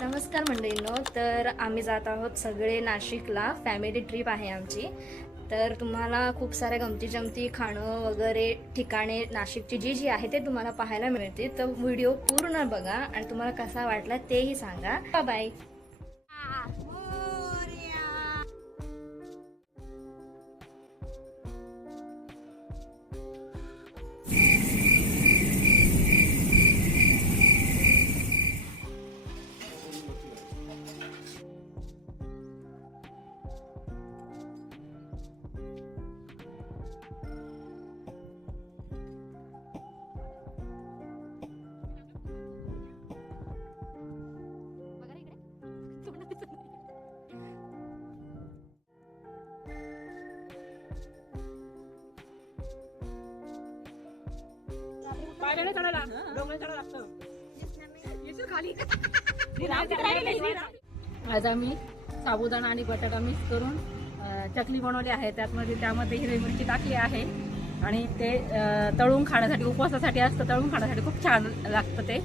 नमस्कार मंडळींनो, तर आम्ही जात आहोत सगळे नाशिकला. फॅमिली ट्रिप आहे आमची. तर तुम्हाला खूप साऱ्या गमती जमती खाणं वगैरे ठिकाणे नाशिकची जी जी आहे ते तुम्हाला पाहायला मिळतील. तर व्हिडिओ पूर्ण बघा आणि तुम्हाला कसा वाटला तेही सांगा. बाय. आज आम्ही साबुदाणा आणि बटाटा मिक्स करून चकली बनवली आहे. त्यामध्ये हिरवी मिरची टाकली आहे आणि ते तळून खाण्यासाठी, उपवासासाठी असतं, तळून खाण्यासाठी खूप छान लागतं ते.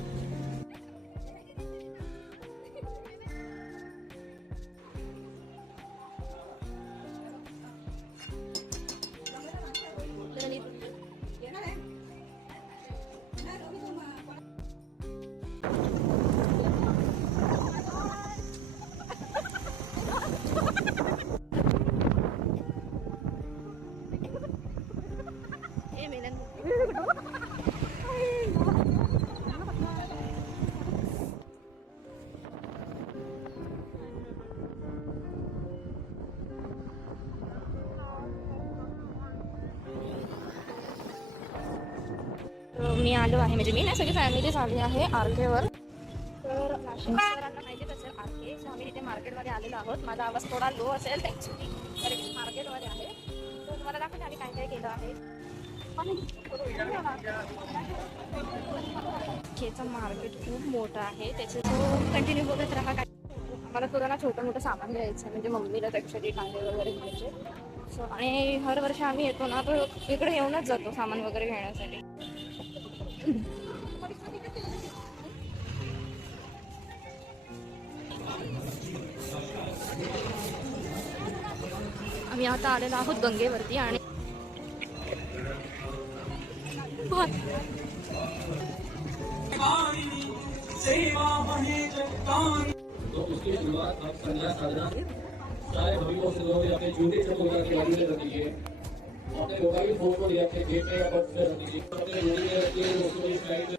मी आलो आहे, म्हणजे मी नाही, सगळी फॅमिलीच आली आहे आरकेवर. तर नाशिक सरांना माहितीच असेल आरके. सो आम्ही इथे मार्केटमध्ये आलेलो आहोत. माझा आवाज थोडा लो असेल ॲक्च्युली, तर मार्केटमध्ये आहे. तर तुम्हाला दाखवते आम्ही काय काय केलं आहे. खेचं मार्केट खूप मोठं आहे, त्याचे तो कंटिन्यू बघत राहा. काय आम्हाला थोडं छोटं मोठं सामान घ्यायचं आहे, म्हणजे मम्मीला ॲक्च्युली कांदे वगैरे घ्यायचे. सो आणि हर वर्षी आम्ही येतो ना, तो इकडे येऊनच जातो सामान वगैरे घेण्यासाठी. आम्ही आता आलेलो आहोत गंगेवरती आणि तो उसकी शुरुआत आप संन्यास साधना सारे भवियों से लोग अपने जूते चप्पल के आगे रख दीजिए, अपने मोबाइल फोन को अपने जेब में या पर्स में रख दीजिए, अपने जोड़ी में रखिए, दोस्तों की स्लाइड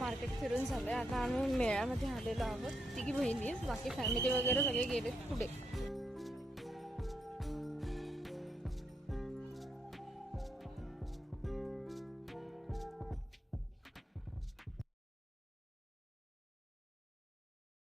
मार्केट फिरून झालंय. आता आम्ही मेळ्यामध्ये आलेलो आहोत, तिघी बहिणी. बाकी फॅमिली वगैरे सगळे गेले पुढे.